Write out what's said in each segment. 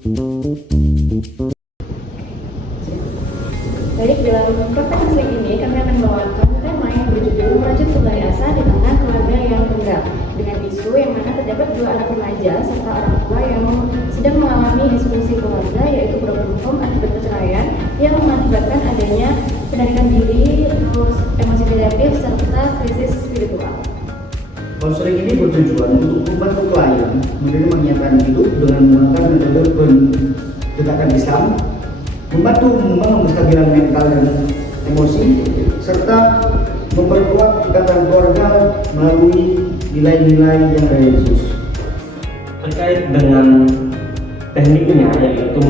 Baik, dalam podcast kali ini kami akan membawakan tema yang berjudul Merajut Kembali Asa di Tengah Keluarga yang Tenggelam, dengan isu yang mana terdapat dua anak remaja serta orang tua yang sedang mengalami disfungsi keluarga, yaitu broken home akibat perceraian yang mengakibatkan adanya penarikan diri, terus emosi negatif, serta krisis spiritual. Konseling ini bertujuan untuk membantu klien menerima menyiapkan hidup dengan menggunakan metode pendekatan Islam, membantu membangun kestabilan mental dan emosi, serta memperkuat ikatan keluarga melalui nilai-nilai yang dari Yesus. Terkait dengan tekniknya, yaitu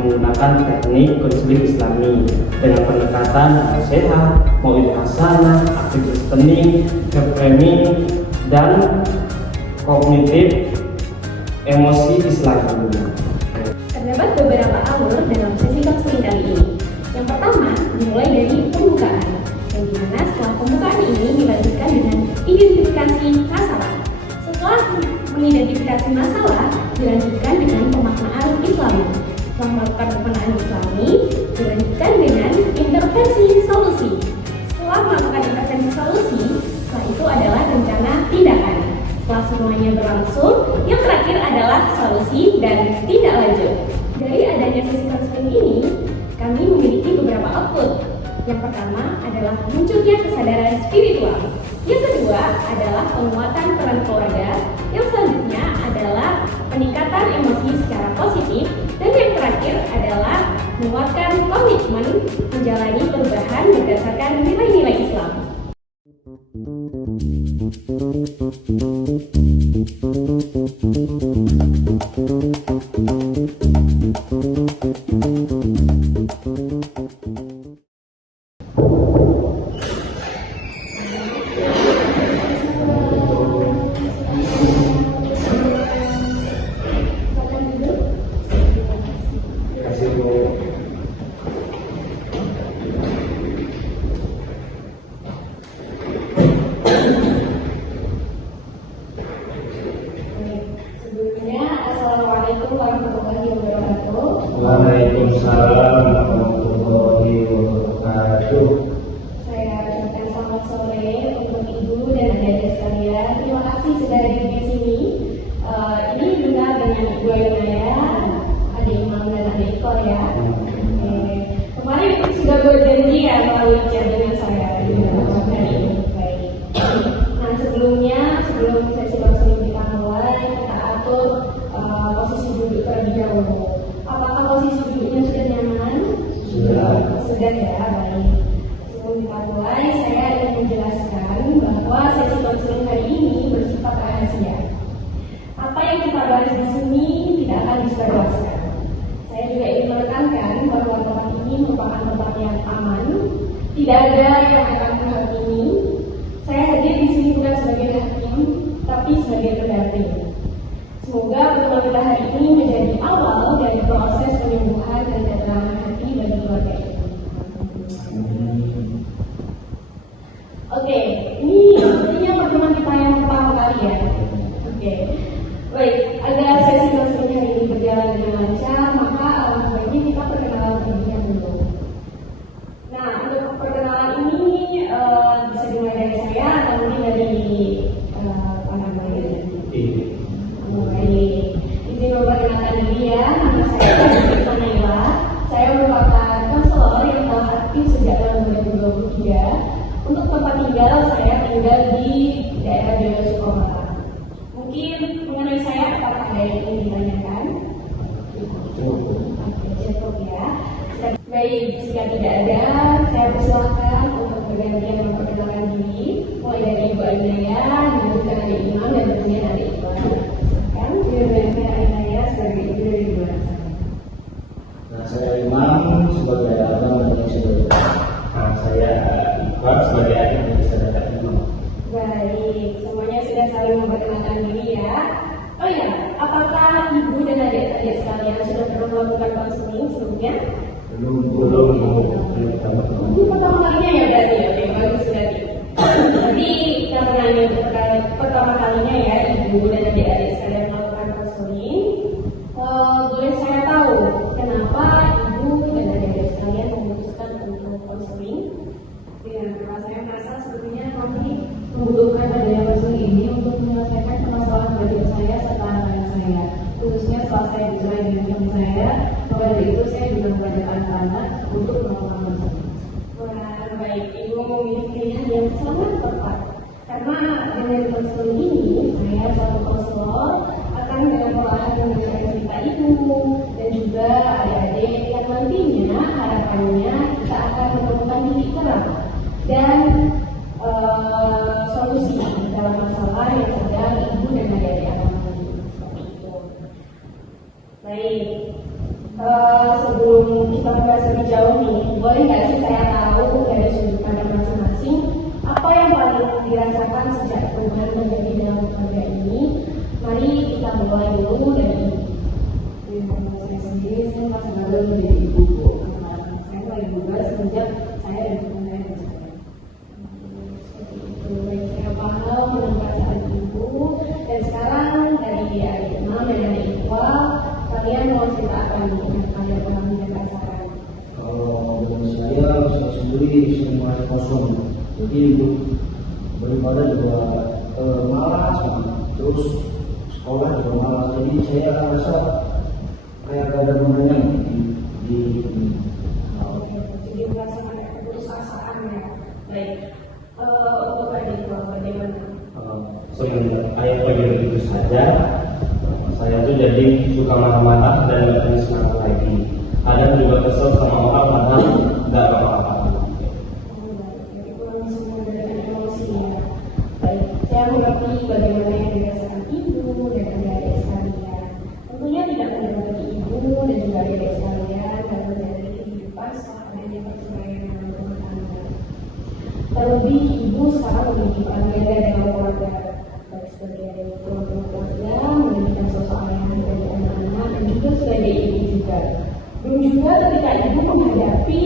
menggunakan teknik konseling Islami dengan pendekatan nasihat, mau'idhah hasanah, aktivitas listening, reframing, dan kognitif emosi Islam. Terdapat beberapa alur dalam sesi konseling kali ini. Yang pertama, dimulai dari pembukaan, yang dimana setelah pembukaan ini dilanjutkan dengan identifikasi masalah. Setelah mengidentifikasi masalah, dilanjutkan dengan pemaknaan Islami. Setelah melakukan pemaknaan Islami, dilanjutkan dengan intervensi solusi. Setelah melakukan intervensi solusi, setelah itu adalah rencana tindakan. Setelah semuanya berlangsung, yang terakhir adalah solusi dan tindak lanjut. Dari adanya sesi konseling ini, kami memiliki beberapa output. Yang pertama adalah munculnya kesadaran spiritual. Yang kedua adalah penguatan peran keluarga. Yang selanjutnya adalah peningkatan emosi secara positif. Dan yang terakhir adalah menguatkan komitmen menjalani perubahan berdasarkan nilai-nilai Islam. Assalamualaikum warahmatullahi wabarakatuh. Waalaikumsalam warahmatullahi wabarakatuh. Saya ucapkan selamat sore untuk Ibu dan adik-adik sekalian. Terima kasih sudah hadir di sini. Ini benar dengan Ibu Ayunaya, adik Imam dan adik Iko ya. Kemarin sudah berjanji ya melalui chat dengan saya di hari ini. Baik. Nah sebelum sesi konseling kita mulai, kita atur posisi duduk terlebih dahulu. Apakah posisi duduknya sudah nyaman? Sudah ya, baik. Sebelum kita mulai, saya ingin menjelaskan bahwa sesi konseling hari ini bersifat rahasia. Apa yang kita bahas di sini tidak akan disebarluaskan. Saya juga ingin menekankan bahwa tempat ini merupakan tempat yang aman. Tidak ada yang akan menghakimi. Saya hadir di sini bukan sebagai hakim, tapi sebagai pendamping. Semoga pertemuan kita hari ini menjadi awal dari proses penyembuhan dan ketenangan hati bagi keluarga ini. Oke, ini sepertinya pertemuan kita yang pertama kali ya. Oke, baik. Agar sesi konseling hari ini berjalan dengan lancar, maka alangkah baiknya kita perkenalan terlebih dahulu. Nah, untuk perkenalan ini bisa dimulai dari saya atau mungkin dari izin memperkenalkan diri ya, nama saya Rizky Naila. Saya merupakan konselor yang telah aktif sejak tahun 2023. Untuk tempat tinggal, saya tinggal di daerah Joyo Sukomata. Mungkin mengenai saya, apakah ada yang ingin ditanyakan? Cukup ya. Baik, jika tidak ada, saya persilakan untuk bergantian memperkenalkan diri, mulai dari Ibu Ayunaya, dilanjutkan dari Imam, dan tentunya dari Iqbal. Saya Imam sebagai abang dan saudara. Saya Iqbal sebagai adik dan saudara Imam. Baik, semuanya sudah saling memperkenalkan diri ya. Oh ya, apakah Ibu dan adik-adik sekalian sudah pernah melakukan konseling sebelumnya? Belum. Ini pertama kalinya ya berarti ya, bagus berarti. Jadi karena ini pertama kalinya ya Ibu dan adik-adik sekalian melakukan konseling, boleh saya saya. Maka dari itu saya juga mengajak anak-anak untuk melakukan konseling. Wah, baik. Ibu memilih pilihan yang sangat tepat. Karena dengan konseling ini, saya selaku konselor akan dengan perlahan mendengarkan cerita ibu dan juga adik-adik yang nantinya harapannya kita akan menemukan titik terang dan solusi dalam masalah yang sedang ibu dan adik-adik alami. Seperti itu. Baik. Sebelum kita membahas lebih jauh nih, boleh nggak sih saya tahu dari sudut pandang masing-masing apa yang paling dirasakan sejak perubahan menjadi dalam keluarga ini? Mari kita mulai dulu dari ibu. Saya sendiri, saya masih baru menjadi ibu. Karena saya mulai berubah semenjak saya dan teman saya bercerai. Seperti itu. Baik, saya paham mengenai perasaan ibu. Dan sekarang dari adik Imam dan adik Iqbal, kalian mau cerita apa nih yang kalian pahami dan rasakan? Kalau dari saya sendiri semua kosong, jadi beribadah juga malas, terus sekolah juga malas, jadi saya rasa kayak ada gunanya di Jadi merasakan keputusasaan ya. Baik. Untuk adik Iqbal bagaimana? Semenjak ayah pergi begitu saja, saya tuh jadi suka marah-marah dan gak punya semangat lagi. Kadang juga kesel sama orang padahal gak apa-apa. Jadi kurang bisa mengendalikan emosi ya. Baik, saya mengerti bagaimana yang dirasakan ibu dan adik-adik sekalian. Tentunya tidak hanya bagi ibu dan juga adik-adik sekalian dalam menjalani kehidupan setelah adanya perceraian dalam rumah tangga. Terlebih ibu sekarang memiliki peran ganda dalam keluarga, baik sebagai tuan rumah keluarga, memberikan sosok ayah bagi anak-anak, dan juga sebagai ibu juga. Belum juga ketika ibu menghadapi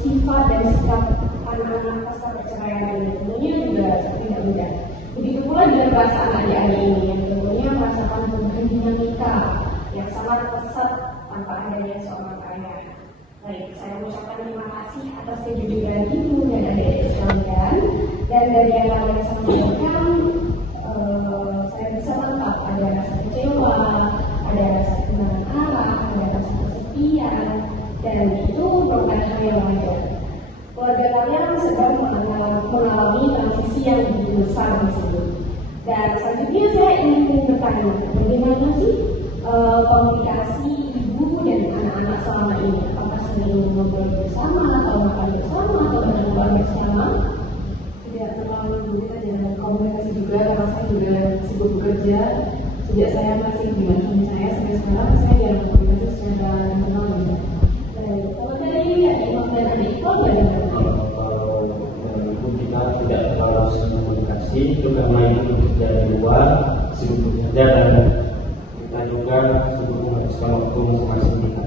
sifat dan sikap anak-anak pasca perceraian ini, tentunya juga tidak mudah. Begitu pula dengan perasaan adik-adik ini yang tentunya merasakan perubahan dinamika yang sangat pesat tanpa adanya seorang ayah. Baik, saya mengucapkan terima kasih atas kejujuran ibu dan adik-adik sekalian. Dan dari yang kalian sampaikan, saya bisa tangkap ada rasa kecewa, ada rasa kehilangan arah, ada rasa kesepian, dan itu merupakan hal yang wajar. Keluarga kalian sedang mengalami transisi yang begitu besar di sini. Dan selanjutnya saya ingin bertanya, bagaimana sih komunikasi ibu dan anak-anak selama ini? Apakah sering ngobrol bersama, atau makan bersama, atau berbual bersama? Tidak terlalu rumit aja dengan komunikasi juga, karena saya juga sibuk bekerja. Sejak saya masih dengan suami saya sampai sekarang, saya jarang komunikasi secara internal juga. Baik, kalau dari Imam dan adik Iqbal bagaimana? Kalau ibu kita tidak terlalu sering komunikasi, itu karena ibu bekerja di luar, sibuk bekerja dan kita juga sibuk menghabiskan waktu masing-masing kita.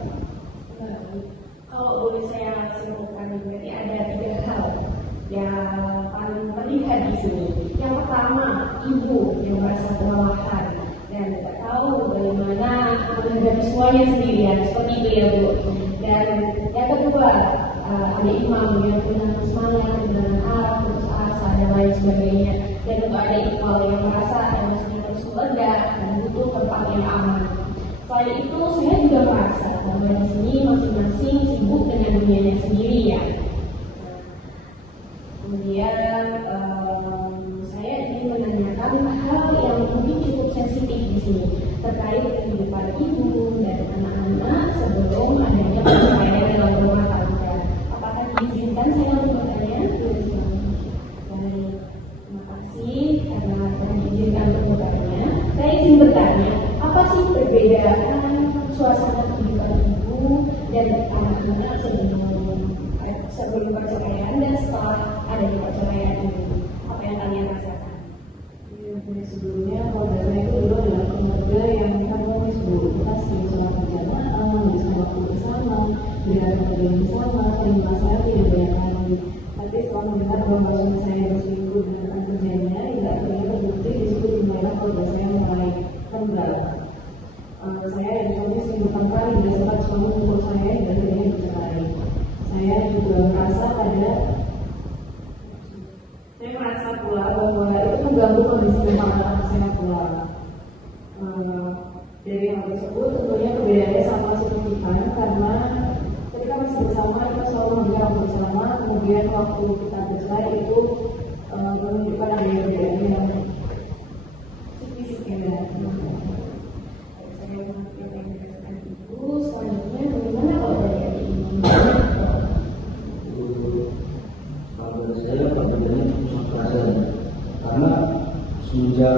Kalau boleh saya simpulkan, berarti ada 3 hal yang paling terlihat di sini. Yang pertama, ibu yang merasa kelelahan dan tidak tahu bagaimana menghadapi semuanya sendirian, seperti itu ya Bu. Dan yang kedua, adik Imam yang punya semangat, dengan arah, putus asa dan lain sebagainya. Dan untuk adik Iqbal yang merasa emosinya terus meledak dan butuh tempat yang aman. Selain itu, saya juga merasa bahwa di sini masing-masing sibuk dengan dunianya sendiri ya. Kemudian saya ingin menanyakan hal yang mungkin cukup sensitif di sini terkait kehidupan ibu dan anak-anak sebelum adanya perceraian dalam rumah tangga. Apakah diizinkan saya untuk bertanya? Baik, terima kasih karena saya diizinkan untuk bertanya. Saya ingin bertanya, apa sih perbedaan suasana kehidupan ibu dan anak-anak sebelum perceraian dan setelah adanya perceraian ini? Apa yang kalian rasakan? Sebelumnya keluarga itu dulu adalah keluarga yang harmonis Bu. Kita sering sholat berjamaah, menghabiskan waktu bersama, beribadah kepada bersama, saling menasihati dan banyak lagi. Tapi setelah mendengar bahwa suami saya berselingkuh dengan rekan kerjanya, tidak terlalu terbukti di situ dimana keluarga saya mulai tenggelam. Saya dan suami sering bertengkar hingga sempat suami memukul saya dan akhirnya bercerai. Saya juga merasa pula bahwa itu mengganggu kondisi rumah anak saya pula. Dari hal tersebut tentunya perbedaannya sangat signifikan karena ketika masih bersama kita selalu menjaga bersama, kemudian waktu kita bercerai itu menunjukkan adanya perbedaan yang signifikan. Saya mengerti apa yang dikatakan Ibu. Selanjutnya bagaimana kalau dari adik ini? Kalau dari saya perbedaannya sangat terasa karena semenjak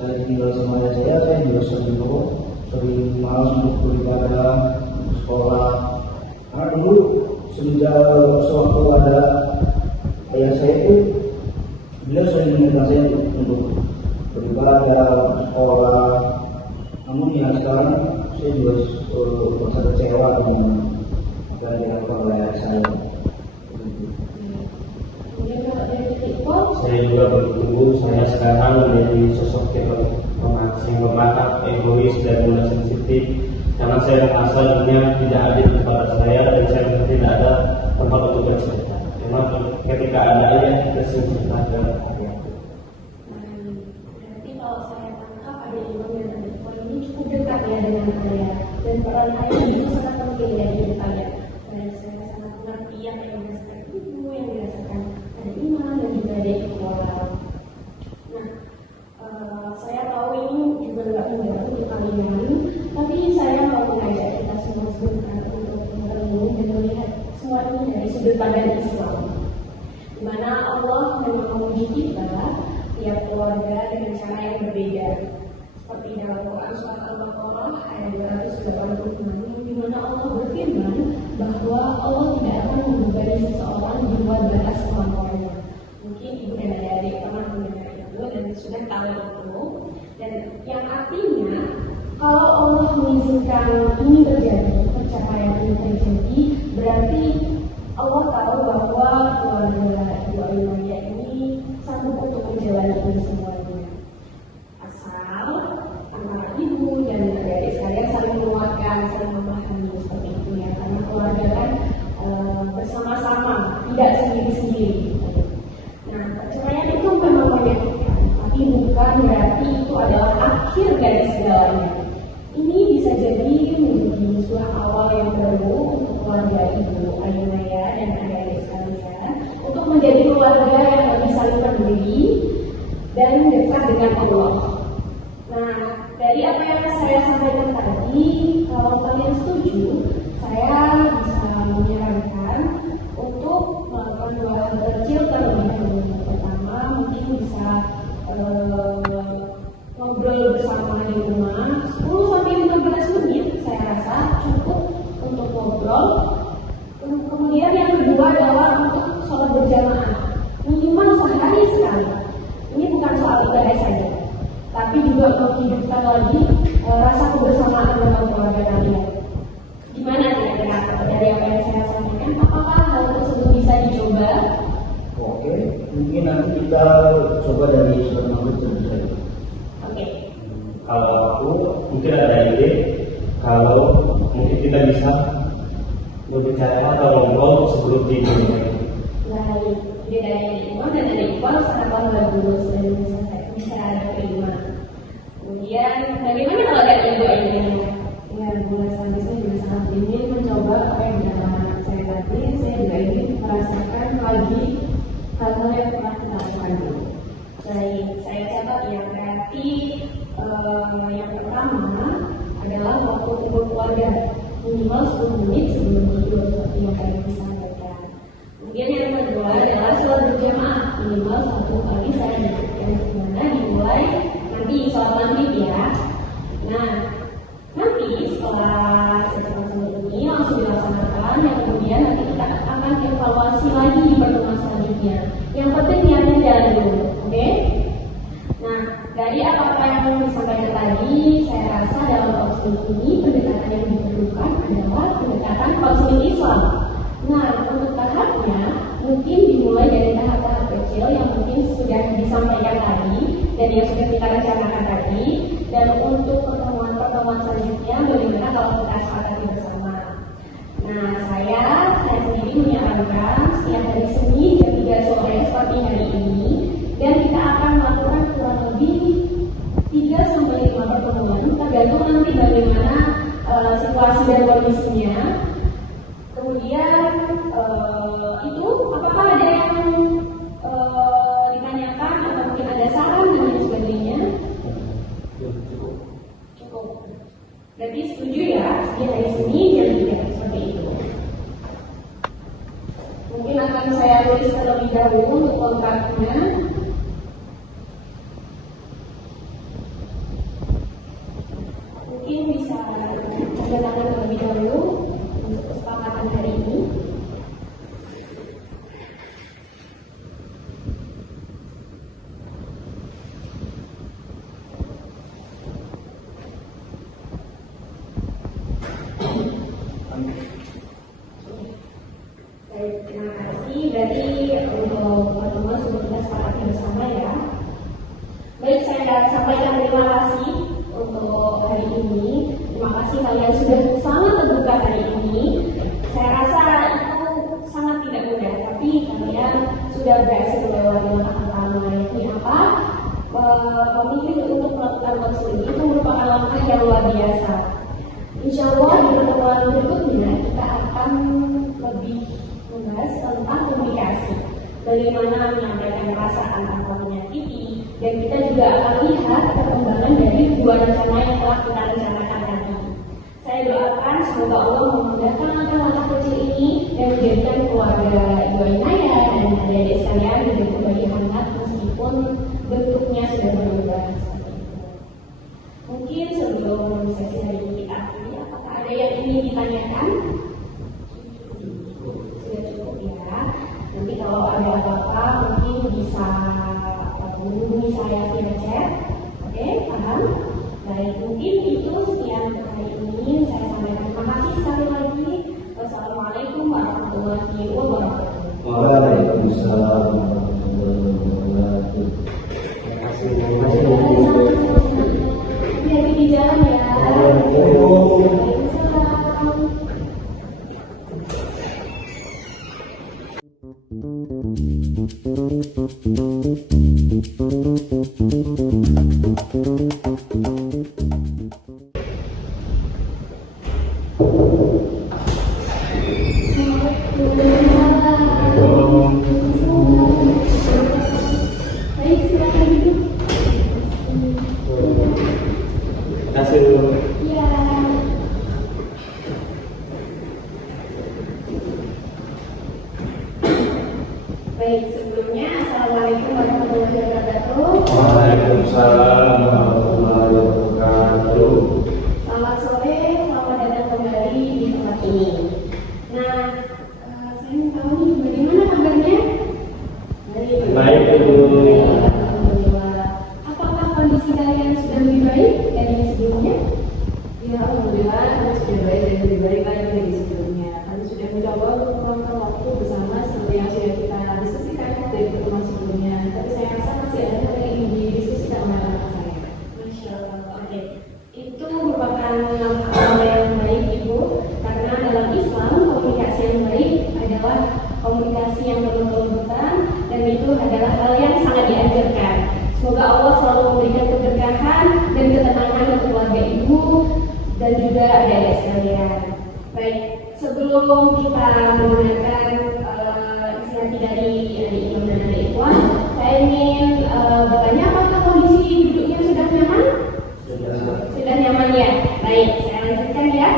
saya tinggal sama ayah saya juga sering malas untuk beribadah, untuk sekolah. Karena dulu semenjak sewaktu ada ayah saya itu, beliau sering mengingatkan saya untuk beribadah, untuk sekolah. Namun ya sekarang saya juga merasa kecewa dengan apa yang dilakukan oleh ayah saya. Kemudian kalau dari Ibu, Saya juga bertumbuh, saya sekarang menjadi sosok yang berbakat, egois dan mudah sensitif karena saya merasa dunia tidak adil kepada saya dan saya tidak ada tempat untuk bercerita. Memang ketika ada ayah kita cerita dan berarti kalau saya tangkap adik Imam dan adik Ibu ini cukup dekat ya dengan ayah, dan peran ayah itu sangat penting ya di hidup ayah. Dan saya sangat mengerti apa yang dirasakan Ibu, yang dirasakan adik Imam dan juga adik Ibu. Nah, saya tahu ini juga nggak mudah untuk kalian, tapi saya mau mengajak kita semua sebentar untuk merenung dan melihat semua ini dari sudut pandang Islam, di mana Allah memang memuji kita tiap keluarga dengan cara yang berbeda. Seperti dalam Quran surat Al-Baqarah ayat 286, di mana Allah berfirman bahwa Allah tidak akan membebani seseorang di luar batas kemampuannya. Mungkin ibu dan adik pernah mendengar itu dan sudah tahu itu. Dan yang artinya kalau Allah mengizinkan ini terjadi, pencapaian ini terjadi, berarti Allah tahu bahwa keluarga Ibu Ayunia ini sanggup untuk menjalani ini semuanya. Asal antara ibu dan adik-adik sekalian saling menguatkan, saling memahami seperti itu ya. Karena keluarga kan bersama-sama, tidak sendiri-sendiri. Nah, perceraian itu memang menyakitkan, tapi bukan berarti itu adalah akhir dari segalanya. Ini bisa jadi menjadi sebuah awal yang baru untuk keluarga Ibu Ayunia dan adik-adik sekalian untuk menjadi keluarga yang lebih saling peduli dan dekat dengan Allah. Nah, dari apa yang saya sampaikan tadi, kalau kalian setuju, saya bisa menyarankan untuk melakukan dua hal kecil terlebih dahulu. Pertama, mungkin bisa ngobrol bersama di rumah 10-15 menit, saya rasa cukup untuk ngobrol. Kemudian yang kedua adalah untuk sholat berjamaah minimal sehari sekali. Ini bukan soal ibadah saja, tapi juga menghidupkan lagi rasa kebersamaan dalam keluarga kalian. Gimana kira-kira dari apa yang saya sampaikan? Apakah hal tersebut bisa dicoba? Oke, mungkin nanti kita coba dari surat Maghrib terlebih dahulu. Oke. kalau aku mungkin ada ide kalau mungkin kita bisa berbicara atau ngobrol sebelum tidur. Baik, ide dari Iqbal dan dari Iqbal sangat bagus dan bisa ada terima. Kemudian bagaimana kalau dari Ibu ini? Ya, mulai selanjutnya juga sangat ingin mencoba apa yang dikatakan saya tadi. Saya juga ingin merasakan lagi hal-hal yang pernah kita lakukan dulu. Baik, saya catat ya, berarti yang pertama adalah waktu kumpul keluarga minimal 10 menit sebelum tidur seperti yang tadi disampaikan. Kemudian yang kedua adalah sholat berjamaah minimal 1 kali saya yang dimana dimulai nanti sholat maghrib ya. Nah, nanti setelah sholat ini langsung dilaksanakan, yang kemudian nanti kita akan evaluasi lagi di pertemuan selanjutnya. Yang penting niatnya jalan dulu, oke? Nah, dari apa-apa yang disampaikan tadi, saya rasa dalam konseling ini pendekatan yang diperlukan adalah pendekatan konseling Islam. Nah, untuk tahapnya mungkin dimulai dari tahap-tahap kecil yang mungkin sudah disampaikan tadi dan yang sudah kita rencanakan tadi. Dan untuk pertemuan-pertemuan selanjutnya, bagaimana kalau kita sepakati bersama? Nah, saya sendiri menyarankan setiap hari Senin jam 3 sore seperti hari ini, dan kita akan melakukan kurang lebih tergantung nanti bagaimana situasi dan kondisinya. Kemudian itu apakah ada yang ditanyakan atau mungkin ada saran dan lain sebagainya? Cukup. Berarti setuju ya, dari sini jam 3 seperti itu. Mungkin akan saya tulis terlebih dahulu untuk kontraknya. Mungkin bisa dijalankan terlebih dahulu untuk kesepakatan hari ini. Baik, terima kasih. Berarti untuk pertemuan sudah kita sepakati bersama ya. Baik, saya sampaikan terima kasih untuk hari ini. Terima kasih kalian sudah sangat terbuka hari ini. Saya rasa itu sangat tidak mudah, tapi kalian sudah berhasil melewati langkah ini apa? Memilih untuk melakukan konseling itu merupakan langkah yang luar biasa. Insya Allah di pertemuan berikutnya kita akan lebih membahas tentang komunikasi, bagaimana menyampaikan perasaan tanpa menyakiti, dan kita juga akan lihat perkembangan dari dua rencana yang telah kita rencanakan tadi. Saya doakan semoga Allah memudahkan langkah-langkah kecil ini dan menjadikan keluarga Ibu Inaya dan adik-adik sekalian menjadi kembali hangat meskipun bentuknya sudah berubah. Mungkin sebelum sesi hari ini kita akhiri, apakah ada yang ingin ditanyakan? Sudah cukup ya. Nanti kalau ada apa-apa mungkin bisa menghubungi saya via chat. Oke, paham? Baik, mungkin itu sekian untuk hari ini. Saya sampaikan terima kasih sekali lagi. Wassalamualaikum warahmatullahi wabarakatuh. Waalaikumsalam warahmatullahi wabarakatuh. Terima kasih. Hati-hati di jalan ya. Waalaikumsalam. Baik, silakan duduk. Terima kasih. Iya. Baik, sebelumnya Assalamualaikum warahmatullahi wabarakatuh. Waalaikumsalam warahmatullahi wabarakatuh. Selamat sore, selamat datang kembali di tempat ini. Nah, saya mau tahu nih bagaimana kabarnya? Baik, Ibu. Baik, alhamdulillah. Apakah kondisi kalian sudah lebih baik dari sebelumnya? Ya, alhamdulillah kami sudah baik dan lebih baik lagi dari sebelumnya. Kami sudah mencoba untuk meluangkan waktu bersama seperti yang sudah kita diskusikan dari pertemuan sebelumnya. Tapi saya rasa masih ada hal yang ingin didiskusikan oleh anak saya. Masya Allah, oke. Itu merupakan hal yang baik Ibu, karena dalam Islam komunikasi yang baik adalah komunikasi yang penuh kelembutan dan itu adalah hal yang sangat dianjurkan. Semoga Allah selalu memberikan keberkahan dan ketenangan untuk keluarga Ibu dan juga adik-adik sekalian. Baik, sebelum kita menggunakan inisiasi dari adik Imam dan adik Ikhwan, saya ingin bertanya apakah kondisi duduknya sudah nyaman? Sudah nyaman ya? Baik, saya lanjutkan ya.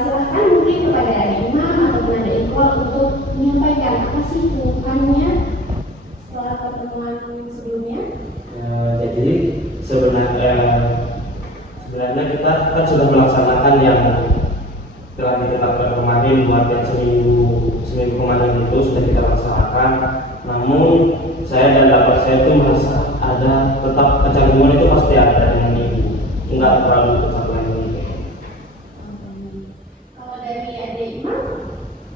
Silahkan mungkin kepada adik Imam ataupun adik Ikhwan untuk menyampaikan apa sih keluhannya setelah pertemuan sebelumnya. Jadi sebenarnya kita kan sudah melaksanakan yang telah ditetapkan kemarin, latihan seminggu kemarin itu sudah kita laksanakan. Namun saya dan bapak saya itu merasa ada tetap kecanggungan itu pasti ada dengan ibu, enggak terlalu dekat lagi. Kalau dari adik Imam,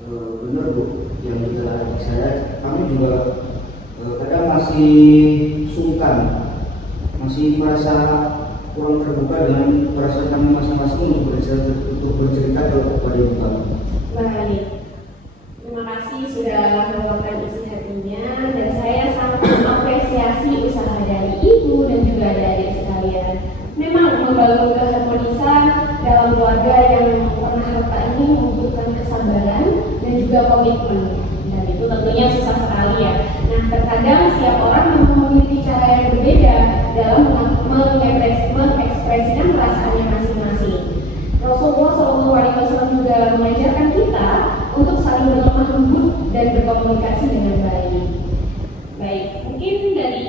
Benar Bu, yang dijelaskan saya, kami juga kadang masih sungkan, masih merasa kurang terbuka dengan perasaan kami masing-masing untuk bercerita kepada ibu kami. baik. Terima kasih sudah meluangkan isi hatinya dan saya sangat mengapresiasi usaha dari Ibu dan juga adik-adik sekalian. Memang membangun keharmonisan dalam keluarga yang pernah retak ini membutuhkan kesabaran dan juga komitmen. Dan itu tentunya susah sekali ya. Nah, terkadang setiap orang memang memiliki cara yang berbeda dalam mengekspresikan perasaannya masing-masing. Rasulullah SAW juga mengajarkan kita untuk saling berlemah lembut dan berkomunikasi dengan baik. Baik, mungkin dari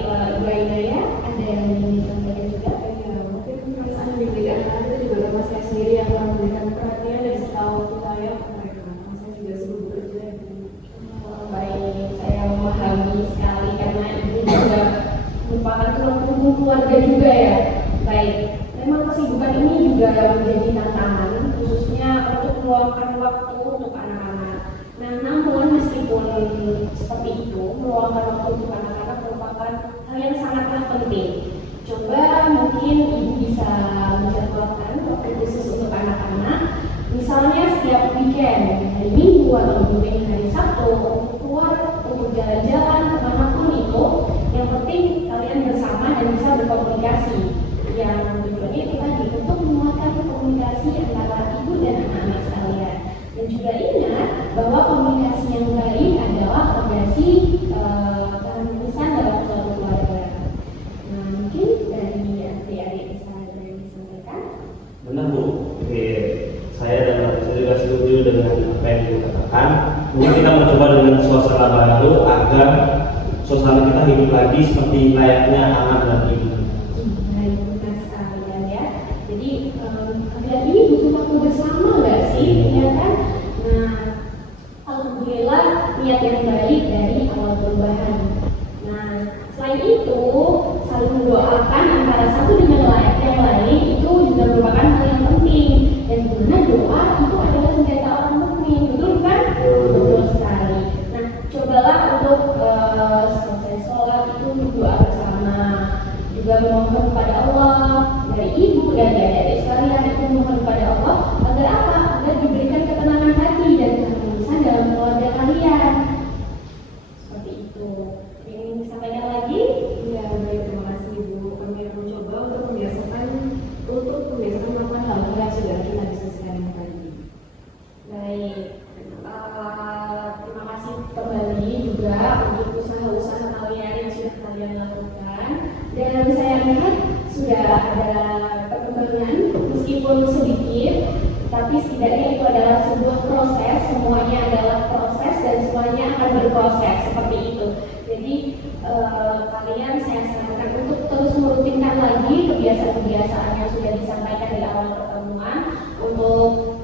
Ibu Ainaya ada yang ingin disampaikan juga? Ya, mungkin perasaan diberi anak itu juga bapak saya sendiri yang telah memberikan perhatian dan serta waktu saya ke mereka. Saya juga sibuk bekerja. Baik, saya memahami sekali karena ibu juga merupakan tulang punggung keluarga juga ya. Baik, memang kesibukan ini juga menjadi tantangan khususnya untuk meluangkan waktu untuk anak-anak. Nah, namun meskipun seperti itu, meluangkan waktu untuk anak-anak merupakan hal yang sangatlah penting. Coba mungkin ibu bisa menjadwalkan waktu khusus untuk anak-anak, misalnya setiap weekend, hari Minggu atau mungkin hari Sabtu, untuk keluar, untuk jalan-jalan kemanapun itu. Yang penting kalian bersama dan bisa berkomunikasi. Yang tujuannya itu tadi untuk menguatkan komunikasi antara ibu dan anak-anak sekalian. Dan juga ingat bahwa komunikasi yang baik adalah fondasi keharmonisan dalam suatu keluarga. Nah, mungkin dari adik-adik bisa ada yang disampaikan. Benar Bu, saya juga setuju dengan apa yang Ibu katakan. Mungkin kita mencoba dengan suasana baru agar suasana kita hidup lagi seperti layaknya anak dan ibu. Baik, benar sekali ya. Jadi kalian ini butuh waktu bersama nggak sih, ya kan? Nah, alhamdulillah niat yang baik dari awal perubahan. Nah, selain itu saling mendoakan antara satu dengan yang lain itu juga merupakan hal yang penting. Dan dimana doa itu adalah senjata orang mukmin, betul kan? Betul sekali. Nah, cobalah untuk selesai sholat itu berdoa bersama, juga memohon kepada Allah dari ibu dan dari adik sekalian itu memohon kepada Allah agar apa? Agar diberikan ketenangan hati dan keharmonisan dalam keluarga kalian. Seperti itu. Ingin disampaikan lagi? Ya, baik, terima kasih Ibu. Kami akan mencoba untuk membiasakan melakukan hal-hal yang sudah kita diskusikan tadi. Baik. Terima kasih kembali juga untuk usaha-usaha kalian yang sudah kalian lakukan. Dan saya lihat sudah ada perkembangan meskipun sedikit, tapi setidaknya itu adalah sebuah proses. Semuanya adalah proses dan semuanya akan berproses seperti itu. Jadi kalian saya sarankan untuk terus merutinkan lagi kebiasaan-kebiasaan yang sudah disampaikan di awal pertemuan untuk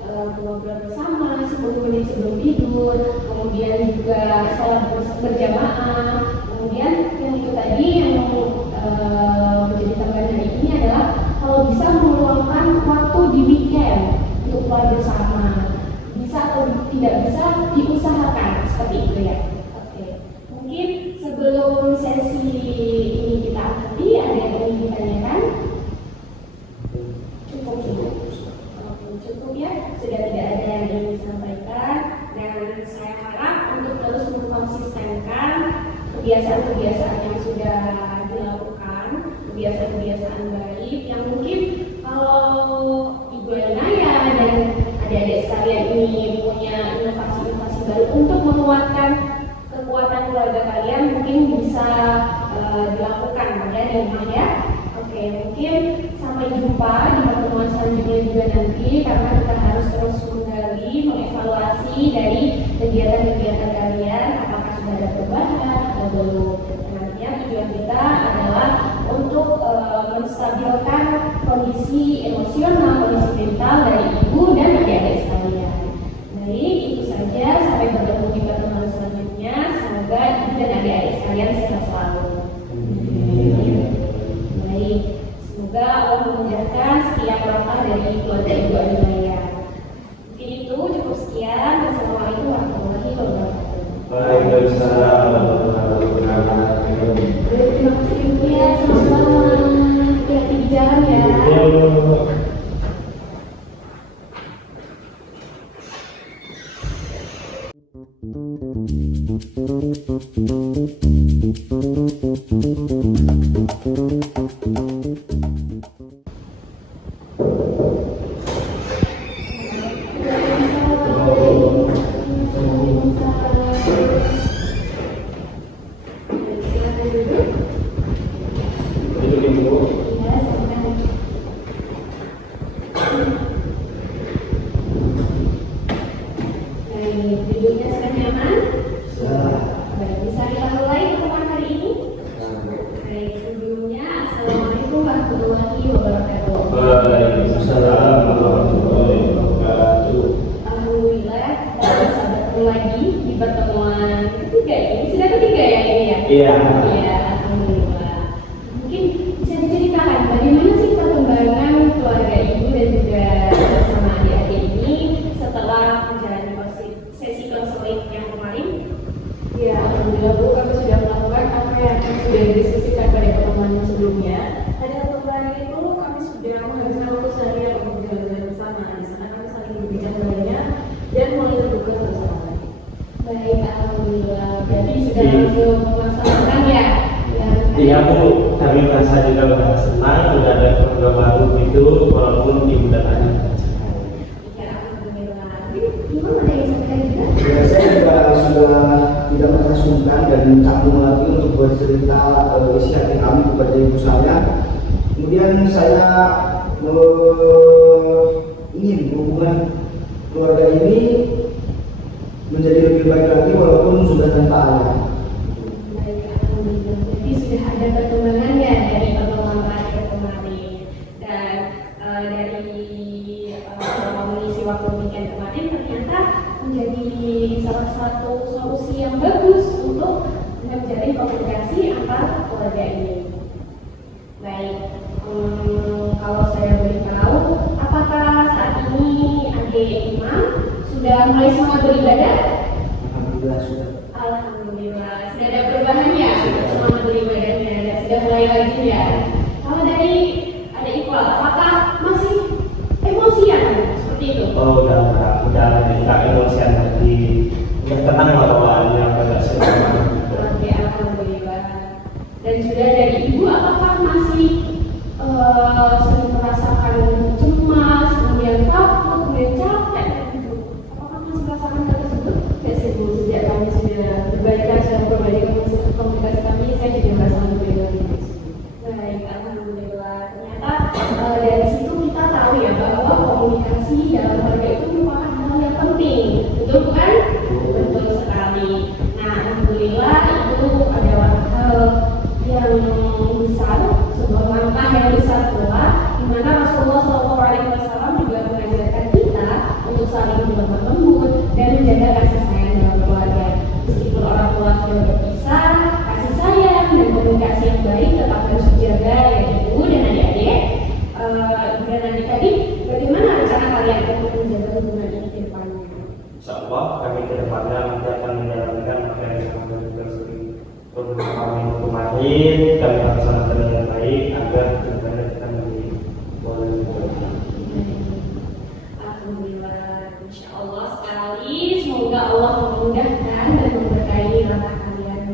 ngobrol bersama 10 menit sebelum tidur, kemudian juga sholat berjamaah, kemudian yang itu tadi yang menjadi tambahan hari ini adalah kalau bisa meluangkan waktu di weekend untuk keluar bersama, bisa atau tidak bisa diusahakan seperti itu ya. Oke, mungkin sebelum sesi ini kita akhiri ada yang ingin ditanyakan? Cukup ya, sudah tidak ada yang ingin disampaikan, dan saya harap untuk terus mengkonsistenkan kebiasaan-kebiasaan yang sudah dilakukan, kebiasaan-kebiasaan baik yang mungkin kalau Ibu Ainaya dan adik-adik sekalian ini punya inovasi-inovasi baru untuk menguatkan kekuatan keluarga kalian mungkin bisa dilakukan ya di rumah ya. Oke, mungkin sampai jumpa di pertemuan selanjutnya juga nanti, karena kita harus terus menggali, mengevaluasi dari kegiatan-kegiatan kalian, apakah sudah ada perubahan atau belum. Nantinya tujuan kita adalah untuk menstabilkan kondisi emosional, kondisi mental dari ibu dan adik-adik sekalian. Baik, itu saja. Sampai bertemu di pertemuan selanjutnya. Semoga ibu dan adik-adik sekalian sehat selalu. Baik, semoga Allah memudahkan setiap langkah dari keluarga Ibu Ainaya. Mungkin itu cukup sekian. Wassalamualaikum warahmatullahi wabarakatuh. Waalaikumsalam warahmatullahi wabarakatuh. Terima kasih Ibu ya, sama-sama. Hati-hati di jalan ya. wabarakatuh. Waalaikumsalam warahmatullahi wabarakatuh. Alhamdulillah, kita bisa bertemu lagi di pertemuan ketiga ini. Sudah ketiga ya ini ya? Iya. Iya, alhamdulillah. Mungkin bisa diceritakan bagaimana sih perkembangan keluarga ibu dan juga bersama adik-adik ini setelah menjalani sesi konseling yang kemarin? Ya, alhamdulillah Bu, kami sudah melakukan apa yang sudah didiskusikan pada pertemuan sebelumnya. Pada pertemuan itu kami sudah menghabiskan waktu seharian untuk jalan-jalan bersama. Di sana kami saling berbicara banyak dan mulai terbuka bersama. Baik, alhamdulillah. Berarti sudah Iya. langsung melaksanakan ya? Iya Bu, kami merasa juga merasa senang sudah ada program baru itu walaupun ibu dan anak. Ya, alhamdulillah. Jadi, ibu ada yang sampaikan juga? Ya, saya juga sudah tidak merasa sungkan dan canggung lagi untuk bercerita isi hati kami kepada ibu saya. Kemudian saya ingin hubungan keluarga ini menjadi lebih baik lagi walaupun sudah tanpa ayah. Baik, alhamdulillah. Jadi sudah ada perkembangan ya dari pertemuan terakhir kemarin dan dari mengisi waktu weekend kemarin ternyata menjadi salah satu solusi yang bagus untuk menjalin komunikasi antar keluarga ini. Baik, kalau saya boleh tahu, apakah saat ini adik Imam sudah mulai semangat beribadah? Alhamdulillah sudah. Alhamdulillah, sudah ada perubahan ya selama beribadahnya dan sudah mulai lagi ya. Kalau dari ada Iqbal, apakah masih emosian seperti itu? Oh udah tidak emosian lagi, udah tenang lah bawaannya agak senang. Oke, alhamdulillah. Dan sudah dari ibu, apakah masih sering merasakan cemas, kemudian takut, kemudian capek gitu? Apakah masih merasakan hal tersebut? Ya sih Bu, sejak kami sudah berbaikan secara pribadi komunikasi kami, saya juga merasa lebih baik. Baik, alhamdulillah. Ternyata dari situ kita tahu ya bahwa komunikasi dalam keluarga itu merupakan hal yang penting, betul bukan? Betul sekali. Nah, alhamdulillah itu adalah hal yang besar, sebuah langkah yang besar pula, di mana Rasulullah SAW juga mengajarkan kita untuk saling berlembut lembut dan menjaga kasih sayang dalam keluarga. Meskipun orang tua sudah berpisah, kasih sayang dan komunikasi yang baik tetap harus dijaga ya ibu dan adik-adik. Ibu dan adik-adik, bagaimana rencana kalian untuk menjaga hubungan ini ke depannya? Insya Allah kami ke depannya nanti akan menjalankan apa yang kami sering kami kemarin, kami laksanakan dengan baik agar kedepannya kita menjadi boleh berjalan. Alhamdulillah, insya Allah sekali. Semoga Allah memudahkan dan memberkahi langkah kalian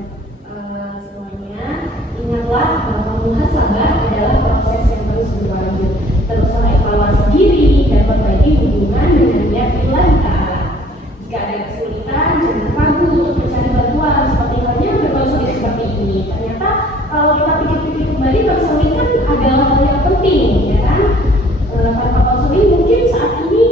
semuanya. Ingatlah bahwa muhasabah adalah proses yang terus berlanjut. Teruslah evaluasi diri dan perbaiki hubungan dengan niat lillahi ta'ala. Jika ada kesulitan, jangan ragu untuk mencari bantuan seperti halnya berkonseling seperti ini. Ternyata kalau kita pikir-pikir kembali, konseling kan adalah hal yang penting, ya kan? Tanpa konseling mungkin saat ini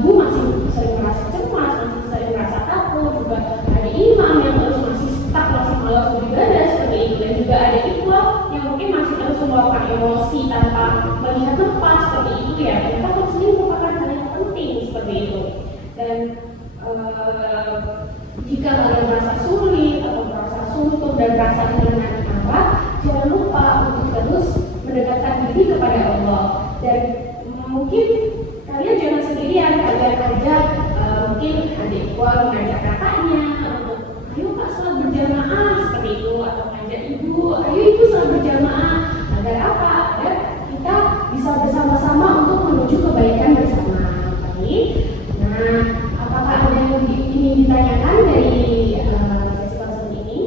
ibu masih sering merasa cemas, masih sering merasa takut, juga ada imam yang terus masih stuck, masih malas beribadah seperti itu, dan juga ada ikhwah yang mungkin masih terus meluapkan emosi tanpa melihat tempat seperti itu ya. Ternyata konseling merupakan hal yang penting seperti itu. Dan jika kalian merasa sulit atau merasa suntuk dan merasa kehilangan arah, jangan lupa untuk terus mendekatkan diri kepada Allah. Dan mungkin kalian jangan sendirian, kalian ajak mungkin adik keluar mengajak kakaknya untuk ayo Kak sholat berjamaah seperti itu, atau mengajak ibu ayo ibu sholat berjamaah, agar apa? Agar kita bisa bersama-sama untuk menuju kebaikan bersama. Baik. Nah, apakah ada yang ingin ditanyakan dari sesi konseling ini?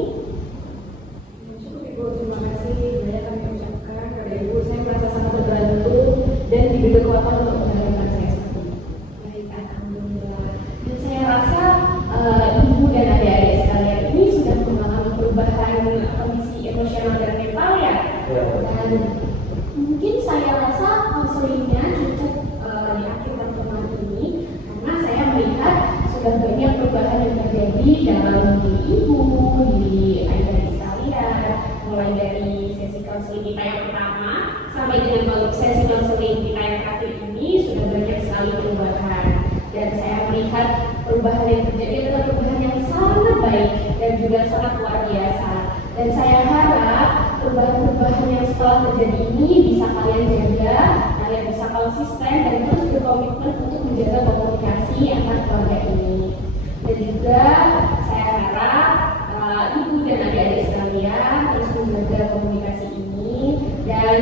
Cukup Ibu, terima kasih banyak kami ucapkan kepada Ibu. Saya merasa sangat terbantu dan diberi kekuatan untuk menjalankan saya seperti ini. Baik, alhamdulillah. Dan saya rasa ibu dan adik-adik sekalian ini sudah mengalami perubahan kondisi emosional dan mental ya. Dan mungkin saya rasa konselingnya cukup di akhir pertemuan ini, karena saya melihat sudah banyak perubahan yang terjadi dalam diri ibu, diri adik-adik sekalian, mulai dari sesi konseling kita yang pertama sampai dengan sesi konseling kita yang terakhir ini sudah banyak sekali perubahan, dan saya melihat perubahan yang terjadi adalah perubahan yang sangat baik dan juga sangat luar biasa. Dan saya harap perubahan-perubahan yang setelah terjadi ini bisa kalian jaga, kalian bisa konsisten dan terus berkomitmen untuk menjaga komunikasi antar keluarga ini. Dan juga saya harap ibu dan adik-adik sekalian terus menjaga komunikasi ini dan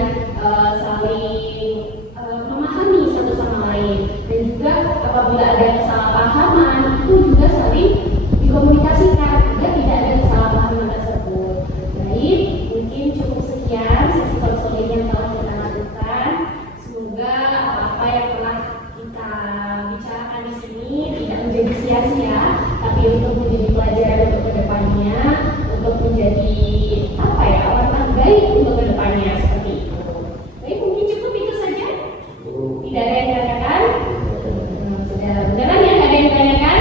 saling memahami satu sama lain, dan juga apabila ada kesalahpahaman itu juga saling dikomunikasikan agar tidak ada kesalahpahaman tersebut. Baik, mungkin cukup sekian sesi konseling yang telah kita lakukan. Semoga apa yang telah kita bicarakan di sini tidak menjadi sia-sia, tapi untuk menjadi pelajaran untuk kedepannya, untuk menjadi warna baik untuk kedepannya seperti itu. Baik, mungkin cukup itu saja. Tidak ada yang ditanyakan? Sudah beneran ya, tidak ada yang ditanyakan?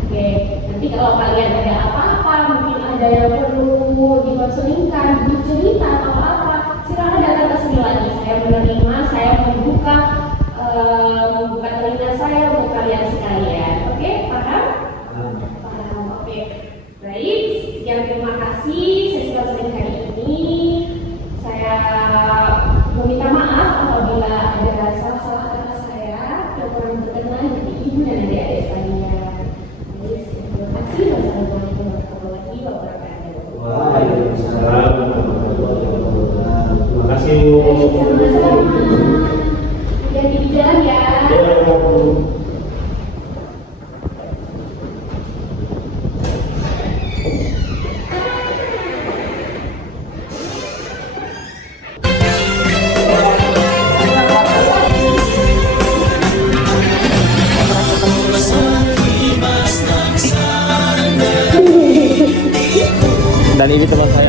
Oke, nanti kalau kalian ada apa-apa, mungkin ada yang perlu dikonselingkan, cerita atau apa, silakan datang ke sini lagi. Saya menerima, saya membuka telinga saya untuk kalian sekalian. Oke, paham? Paham. Oke. Baik, sekian terima kasih sesi konseling hari ini. Saya meminta maaf apabila ada salah-salah kata saya yang kurang berkenan dari ibu dan adik-adik sekalian. Baik, terima kasih. Wassalamualaikum warahmatullahi wabarakatuh. Waalaikumsalam warahmatullahi wabarakatuh. Terima kasih, Bu. Sama-sama. Hati-hati di jalan ya. Dan ini teman saya.